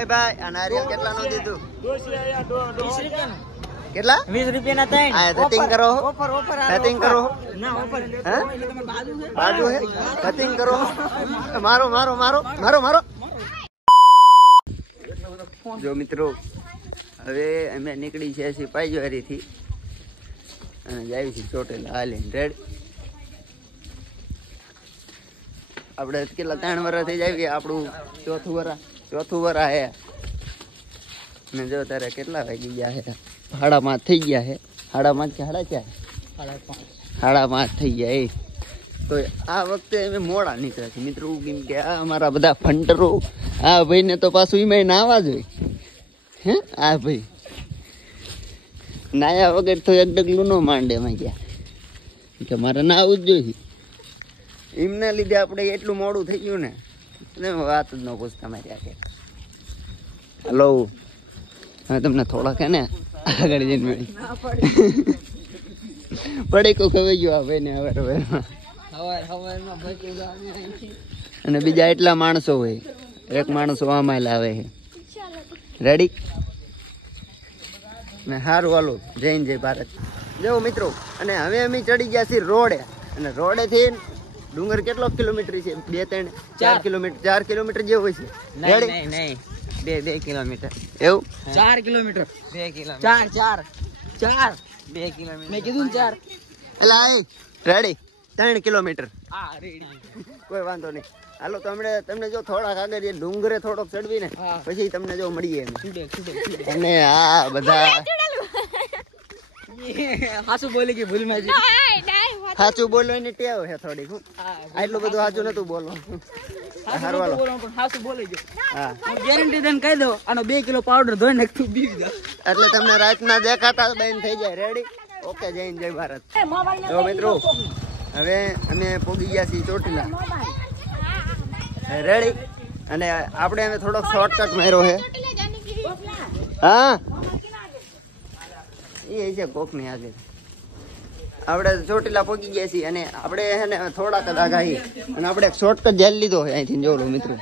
એ ભાઈ આ નારિયેલ કેટલા નું દીધું? 20 રૂપિયા. કેટલા? 20 રૂપિયા ના ત્રણ. આ કટિંગ કરો. ઓફર કટિંગ કરો. ના ઓફર. હે? બાજુ હે. કટિંગ કરો. મારો મારો મારો મારો મારો. જો મિત્રો હવે અમે નીકળી છે સિપાઈ જ્વારી થી અને જાય છે ચોટેલા હાલીને રેડ. આપણે કેટલા 3 વર્ષ થઈ જાય આપણું ચોથું વરા હે ને જો તારે કેટલા વાગી ગયા હે? 5:30 થઈ ગયા હે. 5:30 કે 4:30? 5:30 થઈ ગયા. તો આ વખતે અમે મોડા નીકળ્યા છે મિત્રો, કેમ કે આ અમારા બધા ફંટરો આ ભાઈને તો પાછું એમાં નાવા જોઈએ. હે આ ભાઈ નાયા વગર તો એક ડગલું ન માંડે એમાં ગયા કે મારે નાવું જ જોઈએ. એમના લીધે આપણે એટલું મોડું થઈ ગયું ને વાત જ ન પૂછતા મારી આખે. હલો હા તમને થોડાક હે ને આગળ જઈને મળી પડે કો ખવાઈ ગયો આ ભાઈને હવે અને બીજા એટલા માણસો હોય, એક માણસો આમાં લાવે છે. રેડી ને સારું હાલો. જય ભારત. જો મિત્રો અને હવે અમે ચડી ગયા છીએ રોડે અને રોડે થી ડુંગર કેટલો કિલોમીટર છે? 2-3-4 કિલોમીટર. 4 કિલોમીટર જેવું હોય છે. નહીં 2 કિલોમીટર એવું. 4 કિલોમીટર 2 કિલોમીટર 4 2 કિલોમીટર મેં કીધું 4 એટલે રેડી 3 કિલોમીટર. હા રેડી કોઈ વાંધો નહીં. હાલો તમને જો થોડાક આગળ ડુંગરે થોડોક ચડવી ને પછી તમને જો મળીએ અને આ બધા હાચું બોલી ગઈ ભૂલ માં. સાચું બોલવાની ટેવ છે થોડીક. આટલું બધું સાચું નતું બોલવાનું. ગેરંટી દઈને કહી દો આનો 2 કિલો પાવડર ધોઈ નાખતું બીવી દો એટલે તમને રાતના દેખાતા બંધ થઈ જાય. Ready okay. જય ભારત. જો મિત્રો હવે અમે પહોંચી ગયા છીએ ચોટીલા. રેડી અને આપણે હવે થોડોક શોર્ટકટ માર્યો છે. હા એ છે કોક ની આગળ. આપણે ચોટીલા પહોંચી ગયા છીએ અને આપણે હે ને થોડાક જ આગાહી અને આપણે એક શોર્ટકટ જેલ લીધો છે અહીંથી. જોડો મિત્રો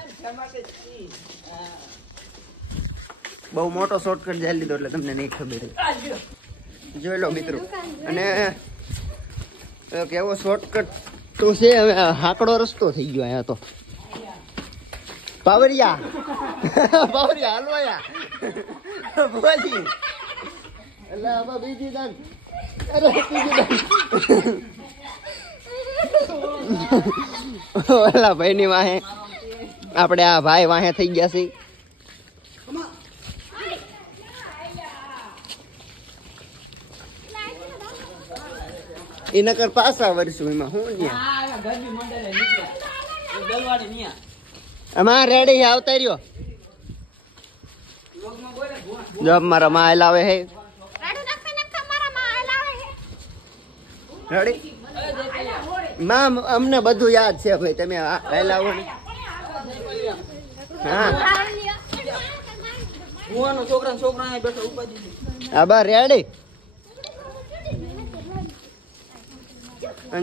બહુ મોટો શોર્ટકટ જેલ લીધો એટલે તમને નહીં ખબર. જોઈ લો મિત્રો અને કેવો શોર્ટકટ તો છે. હવે હાકડો રસ્તો થઈ ગયો અહીંયા તો. પાવરિયા હલવાયા બોલી એટલે આમાં બીજી દાન. અરે ઓલા ભાઈ ની વાહે આપણે આ ભાઈ વાહે થઈ ગયા છે. એ નકર પાછા વર્ષું એમાં હું અમાર રેડી આવતા રહ્યો. જો મારા માં લાવે હે રેડી માં અમને બધું યાદ છે ભાઈ. તમે લાવો ને. હા હા બા રેડી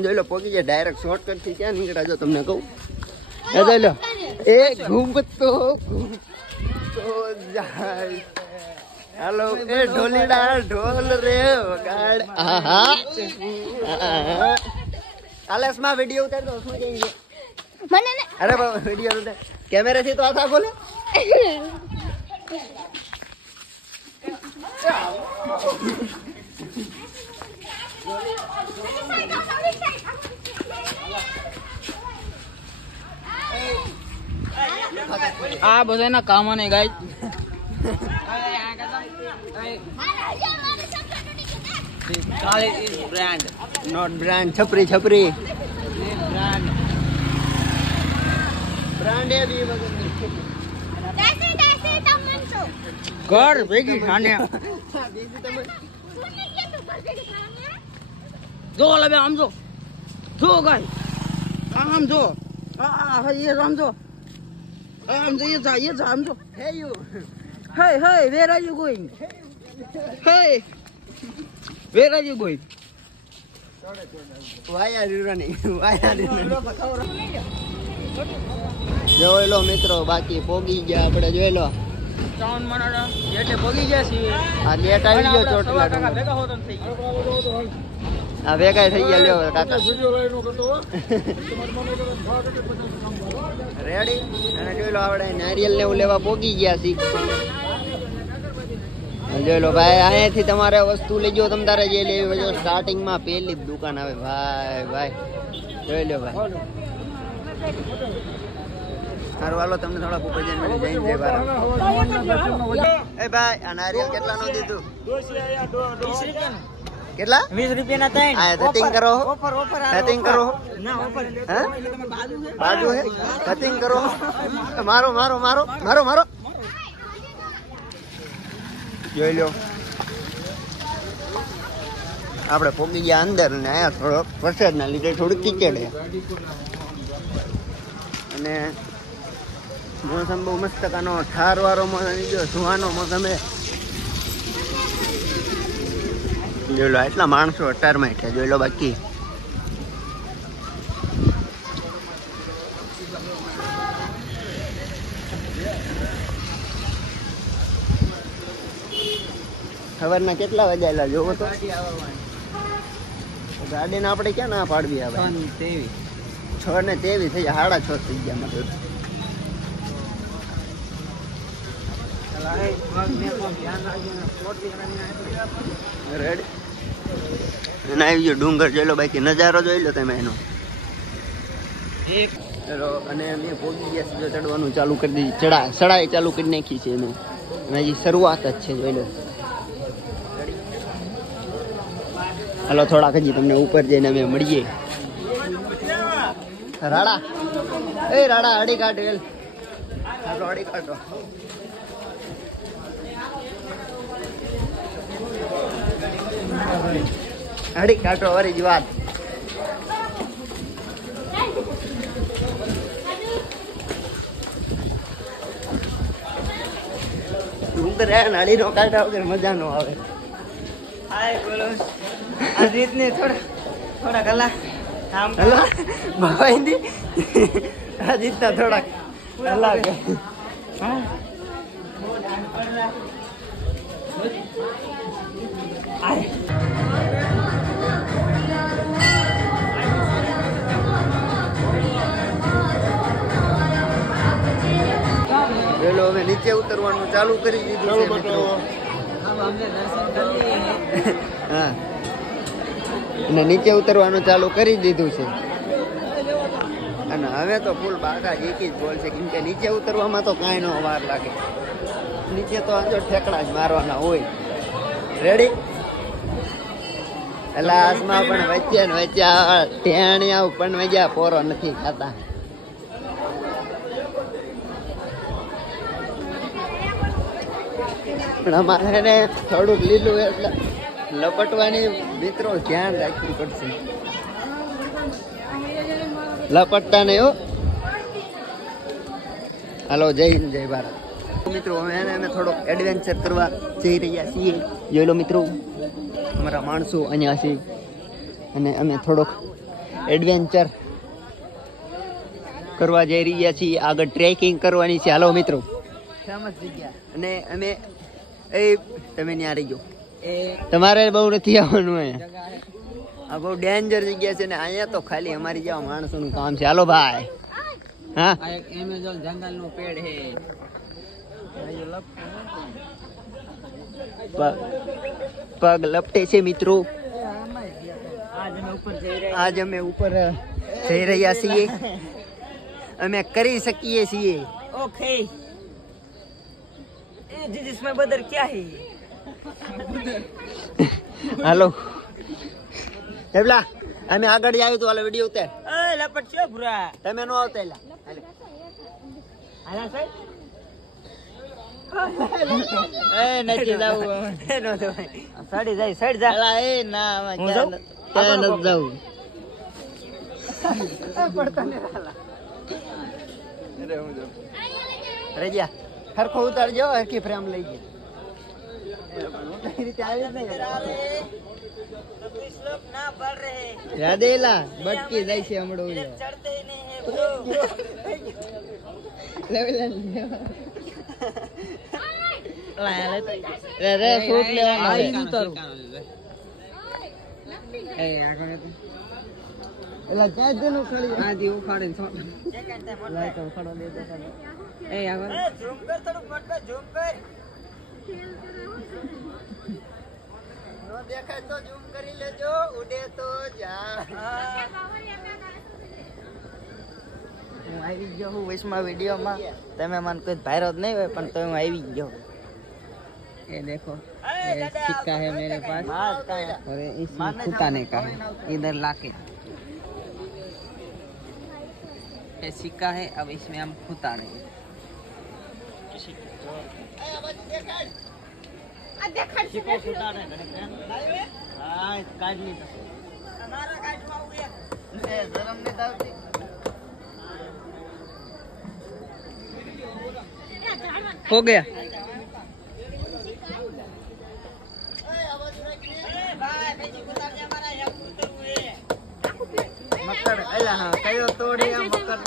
જોઈ લો પોકી જાય ડાયરેક્ટ શોર્ટકટ થી. ક્યાં નીકળ્યા જો તમને કહું. જોઈ લો એ ઘૂમતો જાય. હાલો એ ઢોલીડા ઢોલ રે વગાડ. આલેસ માં વિડિયો ઉતાર દો. શું કહીએ મને ને? અરે બાબા વિડિયો ઉતાર કેમેરા થી તો આખા બોલે. આ બધા ના કામ નહીં ગાય. brand not brand. છપરી છપરી brand એ બી ઘર ભેગી ખાને જો લબે આમ જો ગાય આમ જો ये आम जो ये जा आम जो. Hey you. Hey where are you going? Hey where are you going? Why are you running? જોઈ લો મિત્રો બાકી પોગી ગયા આપણે. જોઈ લો 53 મણા એટલે ભોગી ગયા છીએ. આ લેટ આવી ગયો ચોટલા ભેગા હોતો થઈ ગયો. આ ભેગા થઈ ગયા લ્યો કાકા રેડી. અને જોઈ લો આપણે નારિયેલ ને એવું લેવા પોગી ગયા છીએ. જોઈ લો ભાઈ અહીંયાથી તમારે વસ્તુ લેજો તમ તારે જે લેવી હોય સ્ટાર્ટિંગ માં પહેલી જ દુકાન આવે ભાઈ ભાઈ જોઈ લો ભાઈ. સારું હાલો તમને થોડા ઉપર જઈને મળી જઈને જય ભારત. એ ભાઈ આ નારિયેલ કેટલા નું દીધું? કેટલા? 20 રૂપિયા ના ત્રણ. આ કટિંગ કરો ઓફર ઓફર કટિંગ કરો ના ઓફર હે બાજુ હે કટિંગ કરો મારો મારો મારો મારો મારો જોઈ લો આપણે પોગી ગયા અંદર ને અહીંયા થોડો વરસાદના લીધે થોડું કીચડ અને મોસમ બહુ મસ્ત કાનો ઠાર વાળો મોસમ ગયો સુહાનો મોસમ હે. જોઈ લો એટલા માણસો અટારમાં છે જોઈ લો. બાકી સવારના કેટલા વાગ્યા જોવો તો ગાડીને આપણે ક્યાં ના પાડવી આવે 6:23 થઈ ગયા 6:30 થઈ ગયા મતલબ. રેડી અને આવી ગયો ડુંગર જોઈ લો. બાકી નજારો જોઈ લો તમે એનો. અને અમે પોગી ગયા જો ચડવાનું ચાલુ કરી દીધી ચડાઈ ચાલુ કરી નાખી છે એને. અને હજી શરૂઆત જ છે જોઈ લો. હાલો થોડાક હજી તમને ઉપર જઈને અમે મળીએ. રાડા એ રાડા અડી કાઢ વેલ હાલો અડી કાઢો. અડી કાઢો વરી જ વાત. ડુંગર અડી નો કાઢા વગર મજા નો આવે. હાય બોલો આ રીતને થોડા કલાક કામ હલા બાબા હિન્દી આ રીતના થોડાક કલાક પેલો હવે નીચે ઉતરવાનું ચાલુ કરી દીધું છે મિત્રો. હા અને નીચે ઉતરવાનું ચાલુ કરી દીધું છે. અને હવે તો ફૂલ બાગા જીકી જ બોલશે કેમ કે નીચે ઉતરવામાં તો કાંઈ નો વાર લાગે. નીચે તો આજો ઠેકડા જ મારવાના હોય. રેડી એટલે આસમાં પણ વચ્ચે ને વચ્ચે ટેણિયા પણ વજ્યા પોરો નથી ખાતા. પણ અમારે ને થોડુંક લીલું એટલે લપટવાની મિત્રો ધ્યાન રાખવું પડશે. લપટતા નહીં હો. હાલો જય હિન્દ જય ભારત. મિત્રો અમે થોડોક એડવેન્ચર કરવા જઈ રહ્યા છીએ. જોઈ લો મિત્રો અમારા માણસો અહીંયા છે અને અમે થોડોક એડવેન્ચર કરવા જઈ રહ્યા છીએ. આગળ ટ્રેકિંગ કરવાની છે. હાલો મિત્રો ફેમસ જગ્યા અને અમે એ તમે ત્યાં રહી ગયો. તમારે બહુ નથી આવવાનું અહીંયા. આ બહુ ડેન્જર જગ્યા છે ને અહીંયા તો ખાલી અમારી જેવા માણસોનું કામ છે. હાલો ભાઈ. હા એક એમેઝોન જંગલ નું પેડ હે. પગ લપટે છે મિત્રો. આજ અમે ઉપર આજ અમે ઉપર જઈ જઈ રહ્યા રહ્યા છીએ. અમે કરી શકીએ છીએ. ओके जिसमें बदर क्या है હાલો એબલા અમે આગળ આવ્યું તો હાલો વિડિયો ઉતાર. ए लपट क्यों बुरा તમે નો આવતા એલા आला साहब ए નથી જાવું એ નો તો સાડી જાય સાઈડ જા એલા એ ના આમાં હું ક્યાં જાઉં? નથી જાવું. પડતા ને હાલા અરે હું જો રેજા હરખો ઉતારજો હરખી ફ્રેમ લઈ ગઈ. એ રીતે આવી જ નહીં. स्लोप ना बढ़ रहे યાદેલા બટકી જાય છે હમણો चढ़ते ही नहीं है ब्रो રે ફ્રૂટ લેવાનો આ છે. ઈ ઉતારું. એ આગળ એલા ક્યાં દેનું ખાલી આ દી ઉખાડીને છોડ. લાઈટ ઉખાડવા દે તો એ આગળ ઝૂમ કર થોડું ફટફટ ઝૂમ કર. નો દેખાય તો ઝૂમ કરી લેજો ઉડે તો જા હું આવી ગયો હું વૈષ્ણવ વિડીયોમાં. તમે મને કોઈ ભાઈરો જ નહીં હોય પણ તો હું આવી ગયો. ये देखो ये सिक्का है मेरे पास मार का है। और इसमें खुताने का है इधर लाके ये सिक्का है अब इसमें हम खुता देंगे શીખો ફૂટાને ઘડીક ને. હા કાઢ લીધો. તમારા કાઢવા આવું એ ગરમ ને દાવતી. हो गया મકર એલા હા કયો તોડી આ મકર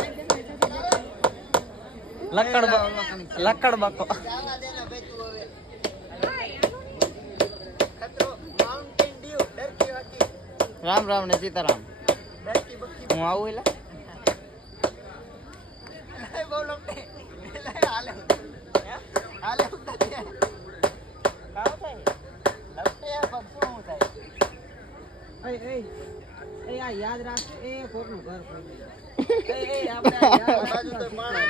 લકડ બકો. જાવા દેના ભાઈ તું હવે ખતરો માઉન્ટેન ડ્યુ ડરકી વાકી રામ રામ ને સીતારામ. ડરકી બક્કી હું આવું એલા. એ બોલો એલા હાલે હાલે ઉતા દે કાવ થાય લપટે આ પગ શું થાય. ए यार याद रख ए कोरनु घर कोई બાજુ તો માણા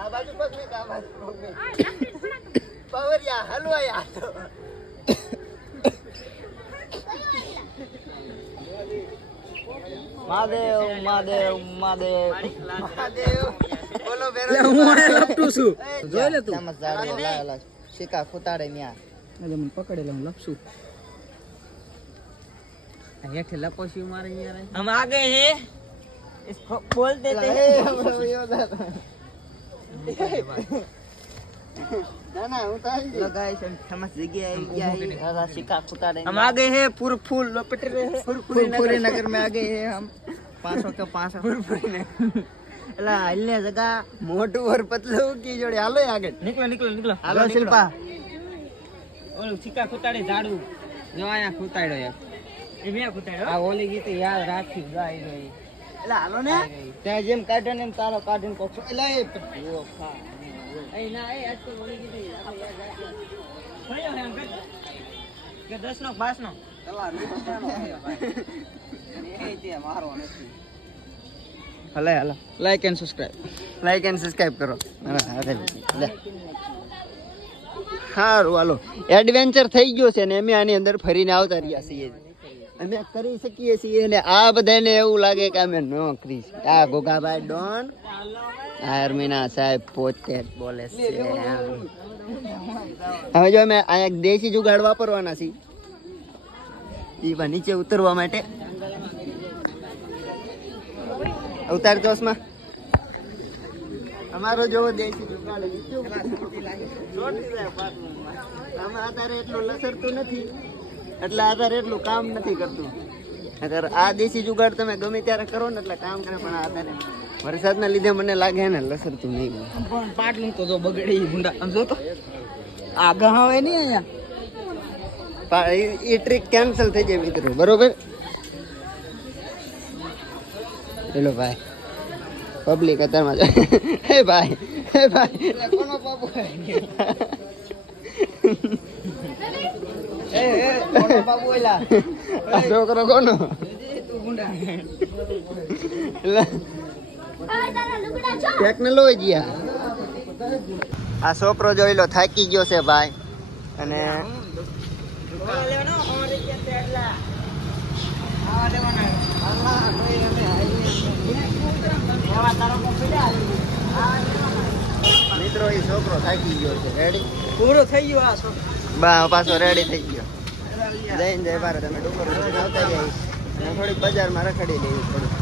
આ બાજુ પગ મે કા બાજુ પગ મે પાવરિયા હલવાયા તો મહાદેવ મહાદેવ મહાદેવ. મહાદેવ બોલો બેરો હું આ લપટું છું જોઈ લે તું સમજદાર લા શીખા ફૂટાડે ન્યા. એટલે મને પકડેલા હું લપસું અહીંયા કે લપોશી મારે યાર हम आ गए हैं. इसको बोल देते એ हैं. હમણો વિયો દા ના હું તો આવી ગઈ. लगाए से समझ जगह आई क्या है. दादा शिका फुटाड़े. हम आ गए हैं पूरे फूल लपेट रहे हैं. फुरफुरी नगर में आ गए हैं हम 500 के 500. એલા હલ્લે જગા મોટું ઓર પતલું કી જોડે હાલો આગળ निकलो निकलो निकलो. હાલો શિલ્પા ઓલું સિક્કા ખુતાડે ઝાડુ જો આયા ખુતાડ્યો યાર ये मैं फुटाड़ो. આ ઓલી ગીત યાદ રાખી ગાઈ ગઈ એલા હાલો ને ત્યાં જેમ કાઢે ને એમ તારો કાઢીને કોક એલા એ ઓ ખા એ ના એ આજ તો ઓલી ગીત યાદ રાખી થયો હે અંકલ. કે 10 નો 5 નો. ચલા એ તે મારો નથી હલે હાલો like and subscribe like and subscribe કરો લે હારું હાલો એડવેન્ચર થઈ ગયો છે ને અમે આની અંદર ફરીને આવતા રહ્યા છીએ અમે કરી શકીએ છીએ ને આ બધાને એવું લાગે કે અમે નો કરી આ ગોગાભાઈ ડોન આર્મીના સાહેબ પોતે જ બોલે છે હવે જો અમે આ એક દેશી જુગાડ વાપરવાના છીએ ઈ નીચે ઉતરવા માટે ઉતાર જોશમાં અમારો જેવો દેશી જુગાડ આમાં આધારે એટલું લસરતું નથી એટલે આધારે એટલું કામ નથી કરતું અગર આ દેશી જુગાડ તમે ગમે ત્યારે કરો ને એટલે કામ કરે પણ આધારે વરસાદના લીધે મને લાગે ને લસરતું નહીં પણ પાટલું તો જો બગડી ગુંડા આમ જો તો આગળ આવે નહીં અહીંયા એ ટ્રીક કેન્સલ થઈ જાય મિત્રો બરોબર હેલો ભાઈ પબ્લિક અત્યારમાં હે ભાઈ કોનો બાબુ કોનો બાબુ એલા આ છોકરો કોનો તું ગુંડા ટેકનોલોજી આ છોકરો જોઈ લો થાકી ગયો છે ભાઈ અને મિત્રો એ છોકરો થાકી ગયો છે રેડી પૂરો થઈ ગયો આ બા પાછો રેડી થઈ ગયો જય ભારત અમે ડુંગર આવતા જઈશ થોડીક બજારમાં રખડી લઈએ થોડુંક